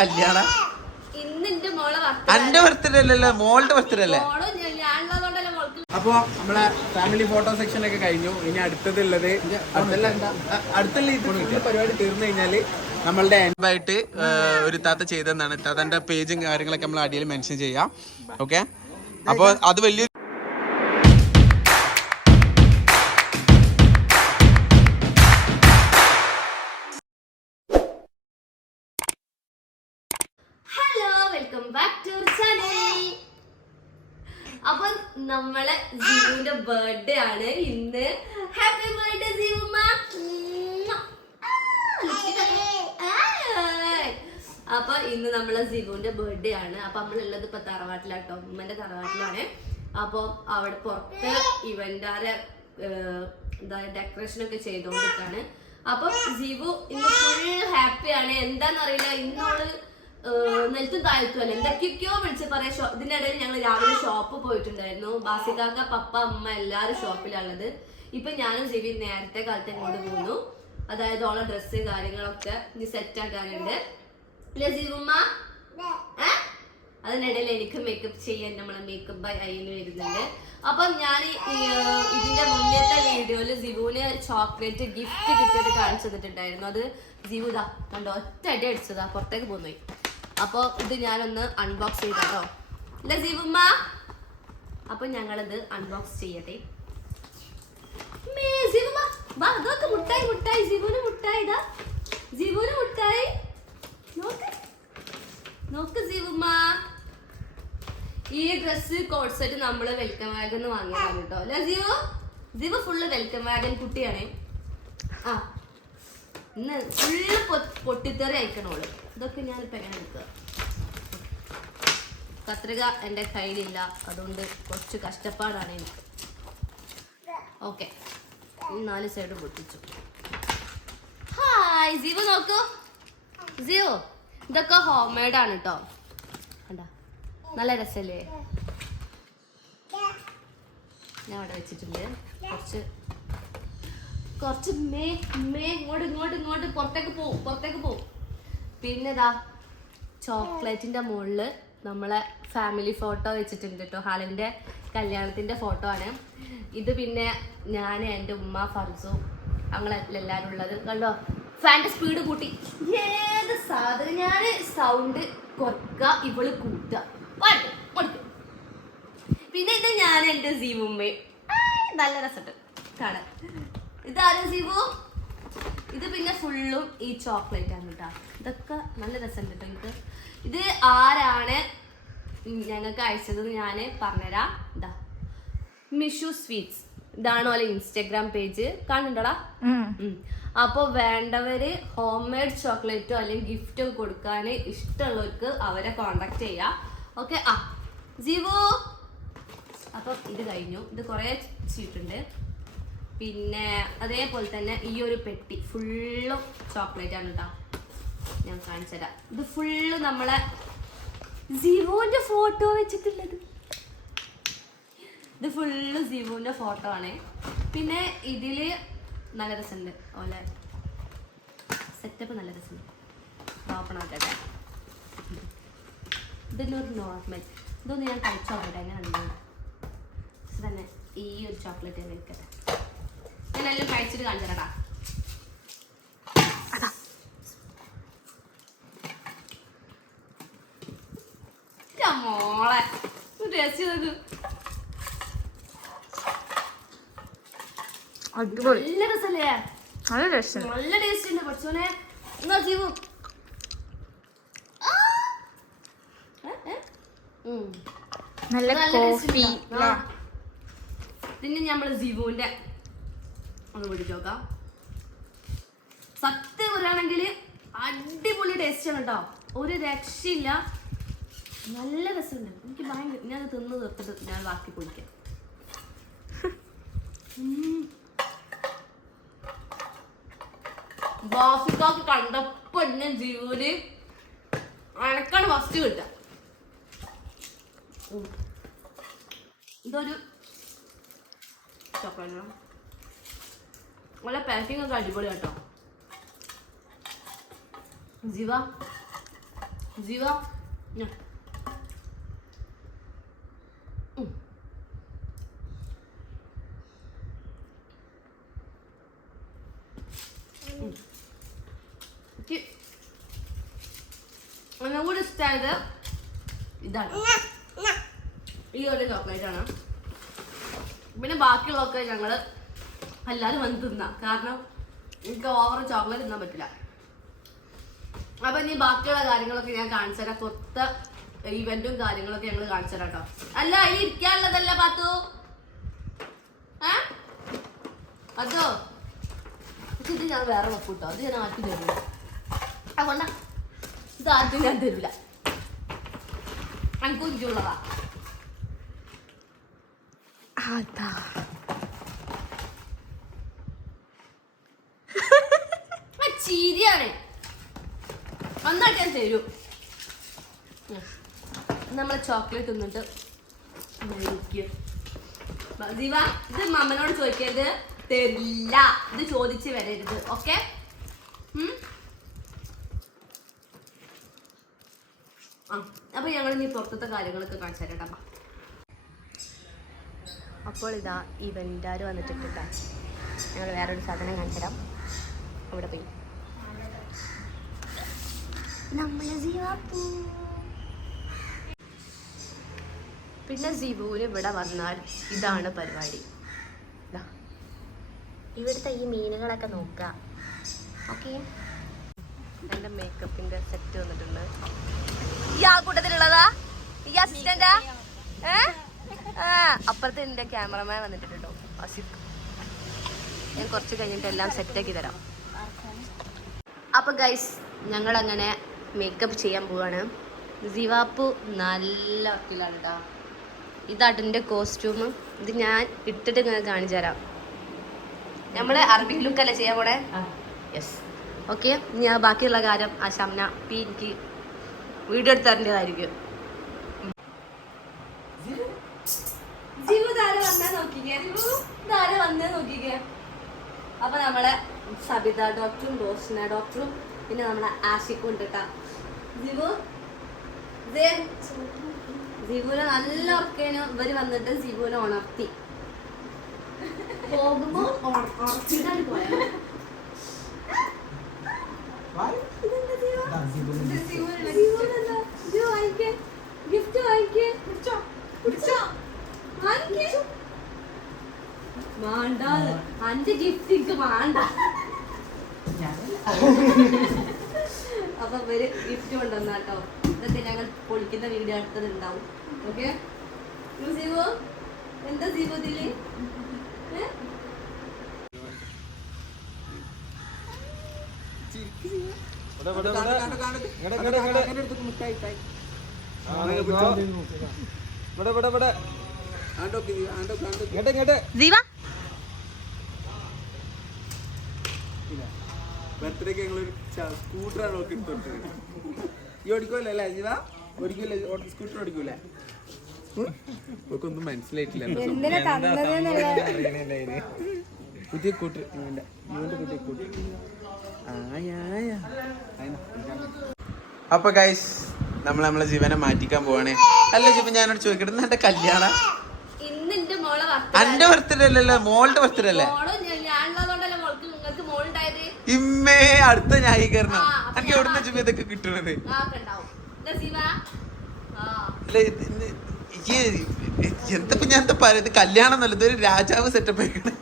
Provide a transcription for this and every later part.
കല്യാണം എന്റെ ബർത്ത്ഡേ അല്ലല്ലോ, മോളുടെ ബർത്ത്ഡേ അല്ലേ. അപ്പൊ നമ്മളെ ഫാമിലി ഫോട്ടോ സെക്ഷൻ ഒക്കെ കഴിഞ്ഞു. ഇനി അടുത്തുള്ളത് അടുത്തുള്ള ഇത് പരിപാടി തീർന്നു കഴിഞ്ഞാല് നമ്മളുടെ ആയിട്ട് ഒരു താത്ത ചെയ്തെന്നാണ്. താത്തന്റെ പേജും കാര്യങ്ങളൊക്കെ നമ്മൾ അടിയിൽ മെൻഷൻ ചെയ്യാം. ഓക്കെ, അപ്പൊ അത് വലിയ അപ്പൊ നമ്മളെ ജീവുന്റെ ബർത്ത്ഡേ ആണ് ഇന്ന്. ഹാപ്പി ബർത്ത്ഡേ ജീവുമ്മ. അപ്പൊ ഇന്ന് നമ്മളെ ജീവുന്റെ ബർത്ത്ഡേ ആണ്. അപ്പൊ നമ്മളുള്ളത് ഇപ്പൊ തറവാട്ടിലാട്ടോ, ഉമ്മന്റെ തറവാട്ടിലാണ്. അപ്പൊ അവിടെ പുറത്ത് ഇവന്റാരെ എന്താ ഡെക്കറേഷൻ ഒക്കെ ചെയ്തോണ്ടിരിക്കാണ്. അപ്പൊ ജീവു ഇന്ന് ഫുൾ ഹാപ്പിയാണ്. എന്താന്നറിയില്ല, ഇന്നോള് നെൽത്തും താഴ്ത്തും അല്ല എന്തൊക്കെയൊക്കെയോ വിളിച്ച് പറയാം. ഇതിന്റെ ഇടയിൽ ഞങ്ങൾ രാവിലെ ഷോപ്പ് പോയിട്ടുണ്ടായിരുന്നു. ബാസിക്കാക്ക, പപ്പ, അമ്മ എല്ലാരും ഷോപ്പിലുള്ളത്. ഇപ്പൊ ഞാനും ജീവി നേരത്തെ കാലത്ത് ഇങ്ങോട്ട് പോന്നു. അതായത് ഓളെ ഡ്രസ്സ് കാര്യങ്ങളൊക്കെ ഇനി സെറ്റ് ആക്കാനുണ്ട് അല്ലേ ജീവുമ്മ? അതിനിടയിൽ എനിക്ക് മേക്കപ്പ് ചെയ്യാൻ നമ്മളെ മേക്കപ്പ് ബൈ അയ്യന് വരുന്നുണ്ട്. അപ്പൊ ഞാൻ ഇതിന്റെ മുന്നത്തെ വീഡിയോയില് ജിവുവിന് ചോക്ലേറ്റ് ഗിഫ്റ്റ് കിട്ടിയത് കാണിച്ചു തന്നിട്ടുണ്ടായിരുന്നു. അത് ജിവുതാ കണ്ടോ, ഒറ്റ അടി അടിച്ചതാ, പുറത്തേക്ക് പോന്നു. അപ്പൊ ഇത് ഞാനൊന്ന് അൺബോക്സ് ചെയ്തോ അല്ല ജീവുമ്മ? അപ്പൊ ഞങ്ങളിത് അൺബോക്സ് ചെയ്യട്ടെ. മുട്ടായി മുട്ടായി ജീവുന് മുട്ടായി, ഇതാ ജീവുന് മുട്ടായി. നോക്ക് ജീവുമ്മ, ഈ ഡ്രസ് കോഡ് സെറ്റ് നമ്മള് വെൽക്കം വാഗൻ വാങ്ങിയതാണ് കേട്ടോ അല്ല ജീവു? ജീവു ഫുള്ള് വെൽക്കം വാഗൻ കുട്ടിയാണ്. ആ ഇന്ന് ഫുള്ള് പൊട്ടിത്തെറി അയക്കണോള്. ഇതൊക്കെ ഞാനിപ്പോ എങ്ങനെ എടുക്കുക? കത്രിക എൻ്റെ കയ്യിലില്ല, അതുകൊണ്ട് കുറച്ച് കഷ്ടപ്പാടാണ് എനിക്ക്. ഓക്കെ, 4 സൈഡ് പൊട്ടിച്ചു. ഹായ് ജീവു, നോക്കൂ ജീവു, ഇതൊക്കെ ഹോം മെയ്ഡ് ആണ് കേട്ടോ. കണ്ടാ നല്ല രസല്ലേ? ഞാൻ അവിടെ വെച്ചിട്ടുണ്ട് കുറച്ച് ഇങ്ങോട്ട് പുറത്തേക്ക് പോവും. പിന്നെ ഇതാ ചോക്ലേറ്റിന്റെ മുകളില് നമ്മളെ ഫാമിലി ഫോട്ടോ വെച്ചിട്ടുണ്ട് കേട്ടോ. ഹാലന്റെ കല്യാണത്തിന്റെ ഫോട്ടോ ആണ് ഇത്. പിന്നെ ഞാൻ, എൻ്റെ ഉമ്മ, ഫർസു, ഞങ്ങളെല്ലാരും ഉള്ളത്. കണ്ടോ, ഫാൻ്റെ സ്പീഡ് കൂട്ടി. ഏത് സാധനം ഞാൻ സൗണ്ട് കുറക്കുക, ഇവള് കൂട്ടുക. പിന്നെ ഇത് ഞാൻ, എൻ്റെ ജീവുമ്മയും. നല്ല രസമുണ്ട് കാണാൻ. ഇതാരും ജീവു? ഇത് പിന്നെ ഫുള്ളും ഈ ചോക്ലേറ്റ് ആണ് കേട്ടോ. ഇതൊക്കെ നല്ല രസമുണ്ട് കേട്ടോ. എനിക്ക് ഇത് ആരാണ് ഞങ്ങൾക്ക് അയച്ചതെന്ന് ഞാൻ പറഞ്ഞുതരാം. ഇതാ മിഷു സ്വീറ്റ്സ്, ഇതാണ് പോലെ ഇൻസ്റ്റഗ്രാം പേജ്, കാണുന്നുണ്ടോടാ? അപ്പോൾ വേണ്ടവര് ഹോം മെയ്ഡ് ചോക്ലേറ്റോ അല്ലെങ്കിൽ ഗിഫ്റ്റോ കൊടുക്കാൻ ഇഷ്ടമുള്ളവർക്ക് അവരെ കോണ്ടാക്ട് ചെയ്യാം. ഓക്കെ. ആ ജീവു, അപ്പം ഇത് കഴിഞ്ഞു. ഇത് കുറേ ചീട്ടുണ്ട്. പിന്നെ അതേപോലെ തന്നെ ഈ ഒരു പെട്ടി ഫുള്ളും ചോക്ലേറ്റ് ആണ് കേട്ടോ. ഞാൻ കാണിച്ചു തരാം. ഇത് ഫുള്ള് നമ്മളെ ജീവുവിന്റെ ഫോട്ടോ വെച്ചിട്ടുള്ളത്. ഇത് ഫുള്ള് ജീവുവിന്റെ ഫോട്ടോ ആണ്. പിന്നെ ഇതില് നല്ല രസമുണ്ട്, ഓലെ സെറ്റപ്പ് നല്ല രസമുണ്ട്. ഓപ്പൺ ആക്കട്ടെ. ഇതിനൊരു നോർമൽ ഇതൊന്ന് ഞാൻ കഴിച്ചു നോക്കട്ടെ എങ്ങനെ ഉണ്ട് തന്നെ. ഈ ഒരു ചോക്ലേറ്റ് വെക്കട്ടെ, ഞാനെല്ലാം കഴിച്ചിട്ട് കാണിച്ചു തരാടാ. മോളെ ടേസ്റ്റ് ചെയ്തു, നല്ല രസല്ലേ? നല്ല ടേസ്റ്റ് ഉണ്ട്. പഠിച്ചോനെ എന്നാ ജീവു നല്ല കോഫി. പിന്നെ നമ്മള് ജീവുവിന്റെ ഒന്ന് പിടിച്ചു നോക്കാം. സത്യം പറയുകയാണെങ്കിൽ അടിപൊളി ടേസ്റ്റ് ആണ് കേട്ടോ, ഒരു രക്ഷയില്ല. നല്ല രസമുണ്ട്. എനിക്ക് ഭയങ്കര, ഞാൻ തിന്ന് തീർത്തിട്ട് ഞാൻ ബാക്കി കുടിക്കാം. ബാസിക്കാക്ക് കണ്ടപ്പോ ഞാൻ ജീവന് അനക്കാണ് ഫസ്റ്റ് കിട്ടുക. ഇതൊരു ചോക്ലേറ്റ് നല്ല പാക്കിംഗ് ഒക്കെ അടിപൊളി കേട്ടോ. ജീവ ജീവ ഒന്നും കൂടി ഇഷ്ടമായത് ഇതാണ്, ഈ ഒരു ചോക്ലേറ്റ് ആണ്. പിന്നെ ബാക്കിയുള്ളതൊക്കെ ഞങ്ങള് എല്ലാവരും വന്ന് തിന്നാം, കാരണം എനിക്ക് ഓവർ ചോക്ലേറ്റ് തിന്നാൻ പറ്റില്ല. അപ്പൊ ഇനി ബാക്കിയുള്ള കാര്യങ്ങളൊക്കെ ഞാൻ കാണിച്ചു തരാം. കൊത്ത ഇവന്റും കാര്യങ്ങളൊക്കെ ഞങ്ങൾ കാണിച്ചു തരാം കേട്ടോ. അല്ല അതിൽ ഇരിക്കാനുള്ളതല്ല പാത്തു, അതോ ഇത് ഞാൻ വേറെ വെക്കും കേട്ടോ. അത് ഞാൻ ആർക്കും തരില്ല, അതുകൊണ്ടാ ഇത് ആർക്കും ഞാൻ തരില്ല. എനിക്ക് ഉഞ്ചുള്ളതാ. ചീരിയാണ്, നന്നായിട്ട് ഞാൻ തരും. നമ്മളെ ചോക്ലേറ്റ് തിന്നിട്ട് ദിവ ഇത് മമ്മനോട് ചോദിക്കരുത്, തരില്ല. ഇത് ചോദിച്ച് വരരുത്, ഓക്കെ? അപ്പൊ ഞങ്ങൾ ഇനി പുറത്തത്തെ കാര്യങ്ങളൊക്കെ കാണിച്ചു തരട്ടാ. അപ്പോൾ ഇതാ ഇവന്റാര് വന്നിട്ടുണ്ട്. ഞങ്ങൾ വേറൊരു സാധനം കാണിച്ചു തരാം. അവിടെ പോയി പിന്നെ സിബുവിന് ഇവിടെ വന്നാൽ ഇതാണ് പരിപാടി. ഇവിടുത്തെ ഈ മീനുകളൊക്കെ നോക്കുക, ഓക്കെ? എൻ്റെ മേക്കപ്പിന്റെ സെറ്റ് വന്നിട്ടുണ്ട്. ഈ ആ കൂട്ടത്തിലുള്ളതാ, ഈ അസിസ്റ്റന്റാ? അപ്പുറത്ത് എൻ്റെ ക്യാമറമാൻ വന്നിട്ടുണ്ട് കേട്ടോ, ആസിഫ്. ഞാൻ കുറച്ച് കഴിഞ്ഞിട്ട് എല്ലാം സെറ്റാക്കി തരാം. അപ്പൊ ഗൈസ് ഞങ്ങളങ്ങനെ മേക്കപ്പ് ചെയ്യാൻ പോവാണ്. സിവാപ്പു നല്ല വക്കിലാണ് കേട്ടോ. ഇതാട്ടിൻ്റെ കോസ്റ്റ്യൂം. ഇത് ഞാൻ ഇട്ടിട്ട് ഇങ്ങനെ കാണിച്ചു തരാം. നമ്മള് അറബിക് ലുക്കല്ലേ ചെയ്യാൻ പോണേ? Yes, okay. ഞാൻ ബാക്കിയുള്ള കാര്യം ആ ഷംന പി എനിക്ക് വീഡിയോ എടുത്ത് തരേണ്ടതായിരിക്കും. അപ്പൊ നമ്മളെ സബിത ഡോക്ടറും റോഷന ഡോക്ടറും പിന്നെ നമ്മളെ ആഷിക്കും ഉണ്ട് കേട്ടോ. ജിബുനെ നല്ല ഉറക്കേനു ഇവര് വന്നിട്ട് ജിബുനെ ഉണർത്തി. പോകുമ്പോ ഉണർത്തിയിട്ടാണ് പോയത്. ഗിഫ്റ്റ് വാങ്ങിക്കേ, വേണ്ട അന്റെ ഗിഫ്റ്റ് എനിക്ക് വേണ്ട. അപ്പൊ ഇവര് ഗിഫ്റ്റ് കൊണ്ടുവന്നാട്ടോ. ഇതൊക്കെ ഞങ്ങൾ പൊളിക്കുന്ന വീഡിയോ അടുത്തത് ഉണ്ടാവും, ഓക്കെ? സീവോ എന്താ സീവോ ഇതില്? ബർത്ത്ഡേക്ക് ഞങ്ങളൊരു സ്കൂട്ടറാണ് നോക്കി എടുത്തോട്ട്. ഈ ഓടിക്കൂലല്ലേ ജീവ? ഓടിക്കൂല, സ്കൂട്ടർ ഓടിക്കൂലേ? ഒന്നും മനസ്സിലായിട്ടില്ല. പുതിയ കൂട്ടർ പുതിയ കൂട്ടർ. അപ്പൊ ഗൈസ് നമ്മളെ ജീവനെ മാറ്റിക്കാൻ പോവാണ്. അല്ല ജീവൻ ഞാനോട് ചോദിക്കട്ടെ, എന്റെ കല്യാണം എന്റെ ബർത്ത്ഡേ അല്ലല്ലോ, മോളുടെ ബർത്ത്ഡേ അല്ലേ? ഇമ്മേ അടുത്ത ന്യായീകരണം. എനിക്ക് എവിടുന്ന ജീവ ഇതൊക്കെ കിട്ടണത്? എന്തപ്പോ ഞാൻ എന്താ പറയുന്നത്? കല്യാണം നല്ലത് ഒരു രാജാവ് സെറ്റപ്പ് ആയിക്കണേ.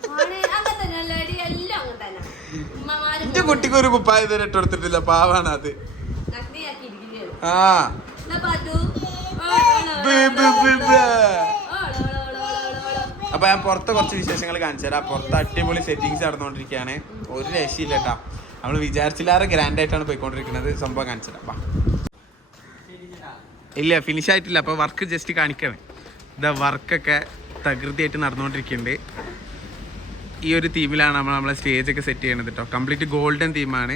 എന്റെ കുട്ടിക്ക് ഒരു കുപ്പായ ഇതുവരെ ഇട്ട് കൊടുത്തിട്ടില്ല, പാവാണ് അത്. ആ അപ്പൊ ഞാൻ പുറത്തെ കുറച്ച് വിശേഷങ്ങൾ കാണിച്ചു തരാം. പുറത്ത് അടിപൊളി സെറ്റിങ്സ് നടന്നുകൊണ്ടിരിക്കുകയാണ്, ഒരു രക്ഷയില്ല കേട്ടാ. നമ്മൾ വിചാരിച്ചില്ലാതെ ഗ്രാൻഡ് ആയിട്ടാണ് പോയിക്കൊണ്ടിരിക്കുന്നത്. സംഭവം കാണിച്ചു തരാം. ഇല്ല, ഫിനിഷ് ആയിട്ടില്ല. അപ്പൊ വർക്ക് ജസ്റ്റ് കാണിക്കണേ. ഇതാ വർക്കൊക്കെ തകൃതിയായിട്ട് നടന്നുകൊണ്ടിരിക്കുന്നുണ്ട്. ഈ ഒരു തീമിലാണ് നമ്മളെ സ്റ്റേജൊക്കെ സെറ്റ് ചെയ്യണത് കേട്ടോ. Complete golden തീമാണ്.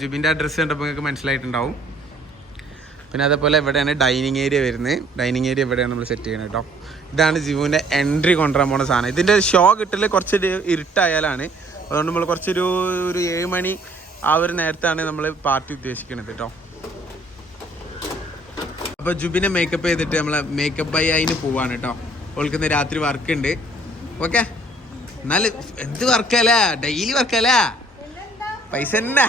ജുബിൻ്റെ ആ ഡ്രസ്സ് കണ്ടപ്പോൾ നിങ്ങൾക്ക് മനസ്സിലായിട്ടുണ്ടാവും. പിന്നെ അതേപോലെ ഇവിടെയാണ് ഡൈനിങ് ഏരിയ വരുന്നത്. ഡൈനിങ് ഏരിയ ഇവിടെയാണ് നമ്മൾ സെറ്റ് ചെയ്യണത് കേട്ടോ. ഇതാണ് ജിവുവിൻ്റെ എൻട്രി കൊണ്ടുവരാൻ പോണ സാധനം. ഇതിൻ്റെ ഷോ കിട്ടൽ കുറച്ചൊരു ഇരുട്ടായാലാണ്. അതുകൊണ്ട് നമ്മൾ കുറച്ചൊരു 7 മണി ആ ഒരു നേരത്താണ് നമ്മൾ പാർട്ടി ഉദ്ദേശിക്കുന്നത് കേട്ടോ. അപ്പൊ ജുബിനെ മേക്കപ്പ് ചെയ്തിട്ട് നമ്മളെ മേക്കപ്പ് ബൈ അതിന് പോവാണ് കേട്ടോ. ഓൾക്കിന്ന് രാത്രി വർക്ക് ഉണ്ട്. ഓക്കെ, എന്നാല് എന്ത് വർക്കല്ല, ഡെയിലി വർക്കല്ല, പൈസ തന്നെ.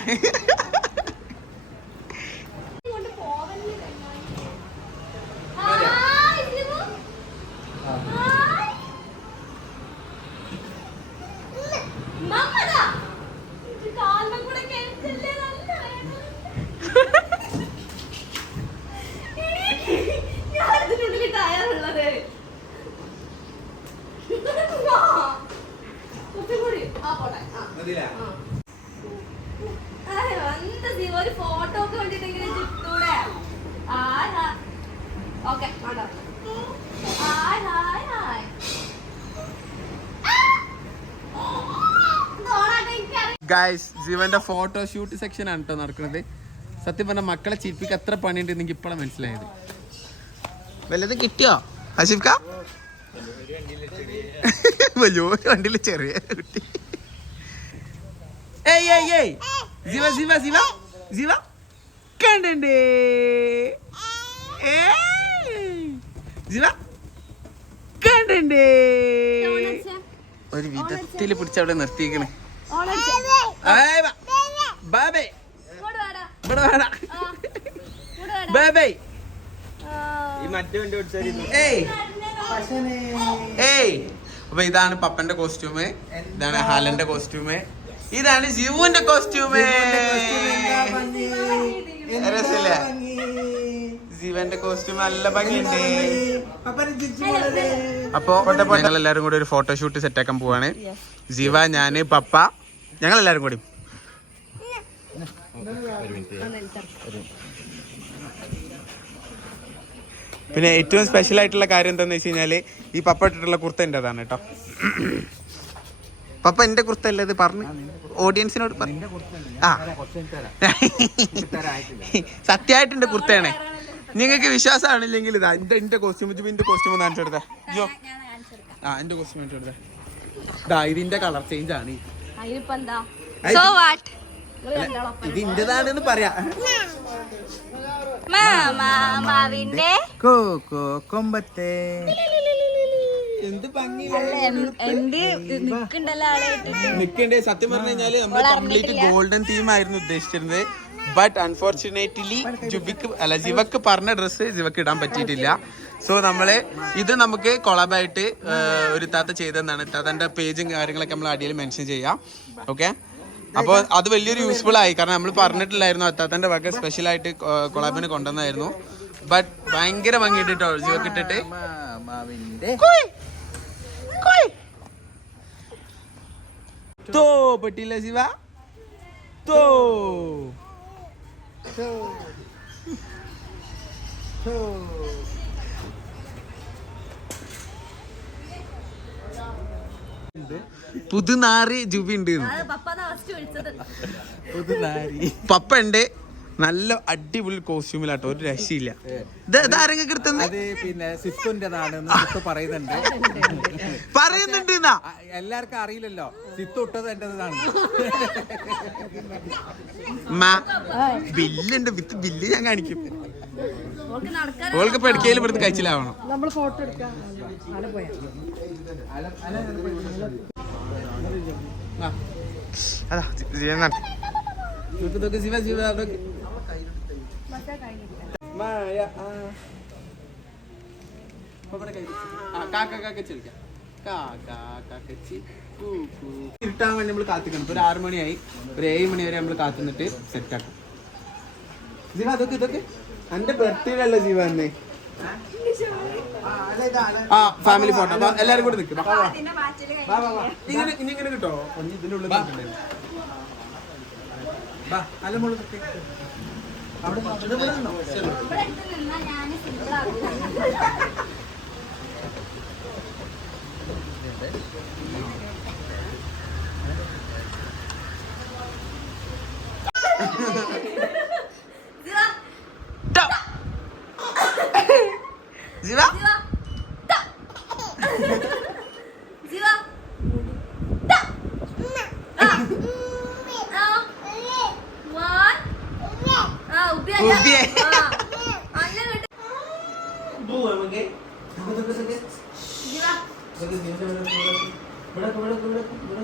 ഒരു ഫോട്ടോ ഒക്കെ വേണ്ടിട്ടെങ്കിലും ചുറ്റൂടെ. ഓക്കെ ഗൈസ്, ജീവന്റെ ഫോട്ടോഷൂട്ട് സെക്ഷൻ ആണ് കേട്ടോ നടക്കുന്നത്. സത്യം പറഞ്ഞ മക്കളെ ചിരിപ്പിക്ക് എത്ര പണിയുണ്ട് എനിക്ക് ഇപ്പോഴാണ് മനസ്സിലായത്. വല്ലതും കിട്ടിയോ ഹസീഫ്ക? വലിയ വണ്ടിയില് ചെറിയ കുട്ടി. ഏയ് ഏയ് ഏയ് ജീവ ജീവ ജീവ ജീവ കണ്ടേ ജീവ കണ്ടേ. ഒരു വിധത്തില് പിടിച്ചവിടെ നിർത്തിയിരിക്കണേ. അപ്പൊ ഇതാണ് പപ്പന്റെ കോസ്റ്റ്യൂമ്, ഇതാണ് ഹാലന്റെ കോസ്റ്റ്യൂമ്, ഇതാണ് ജീവുന്റെ കോസ്റ്റ്യൂമ്. രസല്ലേ? ജീവന്റെ കോസ്റ്റ്യൂം നല്ല ഭംഗിയുണ്ട്. അപ്പൊ ഞങ്ങൾ എല്ലാരും കൂടി ഒരു ഫോട്ടോഷൂട്ട് സെറ്റ് ആക്കാൻ പോവാണ്. ജീവ, ഞാന്, പപ്പ, ഞങ്ങൾ എല്ലാരും കൂടി. പിന്നെ ഏറ്റവും സ്പെഷ്യൽ ആയിട്ടുള്ള കാര്യം എന്താന്ന് വെച്ച് കഴിഞ്ഞാല് ഈ പപ്പ ഇട്ടിട്ടുള്ള കുർത്ത എന്റേതാണ് കേട്ടോ. പപ്പ എന്റെ കുർത്ത അല്ല ഇത് പറഞ്ഞു ഓഡിയൻസിനോട്. ആ സത്യമായിട്ട് എന്റെ കുർത്തയാണ്. നിങ്ങൾക്ക് വിശ്വാസമാണില്ലെങ്കിൽ ഇതാ എന്റെ കോസ്റ്റ്യൂം. എന്റെ കോസ്റ്റ്യൂം കാണിച്ചു കൊടുത്തേ ജോ. ആ എന്റെ കോസ്റ്റ്യൂം കാണിച്ചു കൊടുത്തേ. ഇതാ ഇതിന്റെ കളർ ചേഞ്ച് ആണ്. ഇത് ഇന്റേതാണെന്ന് പറയാ. കൊമ്പത്തെ എന്ത് ഭംഗി നിക്കണ്ടേ. സത്യം പറഞ്ഞു കഴിഞ്ഞാല് നമ്മൾ കംപ്ലീറ്റ് ഗോൾഡൻ തീം ആയിരുന്നു ഉദ്ദേശിച്ചിരുന്നത്. ബട്ട് അൺഫോർച്ചുനേറ്റ്ലി ജിവക്ക് പറഞ്ഞ ഡ്രസ്സ് ജിവക്ക് ഇടാൻ പറ്റിയിട്ടില്ല. സോ നമ്മള് ഇത് നമുക്ക് കൊളാബായിട്ട് ഒരു താത്ത ചെയ്തതാണ്. താത്തന്റെ പേജും കാര്യങ്ങളൊക്കെ നമ്മൾ അടിയിൽ മെൻഷൻ ചെയ്യാം. ഓക്കെ, അപ്പോൾ അത് വലിയൊരു യൂസ്ഫുൾ ആയി. കാരണം നമ്മൾ പറഞ്ഞിട്ടില്ലായിരുന്നു താത്തന്റെ വക സ്പെഷ്യൽ ആയിട്ട് കൊളാബിന് കൊണ്ടുവന്നായിരുന്നു. ബട്ട് ഭയങ്കര ഭംഗിയിട്ടോ ജിവക്ക് ഇട്ടിട്ട്. तो पटीला शिवा तो പുതുനാരി ജുബി ഉണ്ട്. പപ്പ ഉണ്ട്. നല്ല അടിപൊളി കോസ്റ്റ്യൂമിലാട്ടോ, ഒരു രക്ഷയില്ല. ഇതാരെങ്കിലും എടുത്തത് പിന്നെ സിത്തുന്റേതാണ് പറയുന്നുണ്ട്. എല്ലാവർക്കും അറിയില്ലല്ലോ, സിത്തു ഇട്ടത് എന്റേതാണ്. ബില്ലുണ്ട്, വിത്ത് ബില്ല് ഞാൻ കാണിക്കും. ഓൾക്ക് പഠിക്കയിൽ ഇവിടുന്ന് കഴിച്ചിലാവണം. നമ്മൾ ഫോട്ടോ എടുക്കാം. അതാ ശിവ ശിവ ഇരുട്ടാൻ വേണ്ടി നമ്മൾ കാത്തിക്കണം. ഇപ്പൊ ഒരു 6 മണിയായി, ഒരു 7 മണി വരെ നമ്മൾ കാത്തുനിന്നിട്ട് സെറ്റ് ആക്കും. ജീവ അതൊക്കെ ഇതൊക്കെ എന്റെ ബർത്ത്ഡേ അല്ല ജീവ തന്നെ. ആ ഫാമിലി ഫോട്ടോ. അപ്പൊ എല്ലാരും കൂടെ നിൽക്കും. ഇങ്ങനെ കിട്ടോ ഇതിന്റെ ഉള്ളിൽ ജീവ പോവാ നമുക്ക് ഇതാ. ഇവിടെ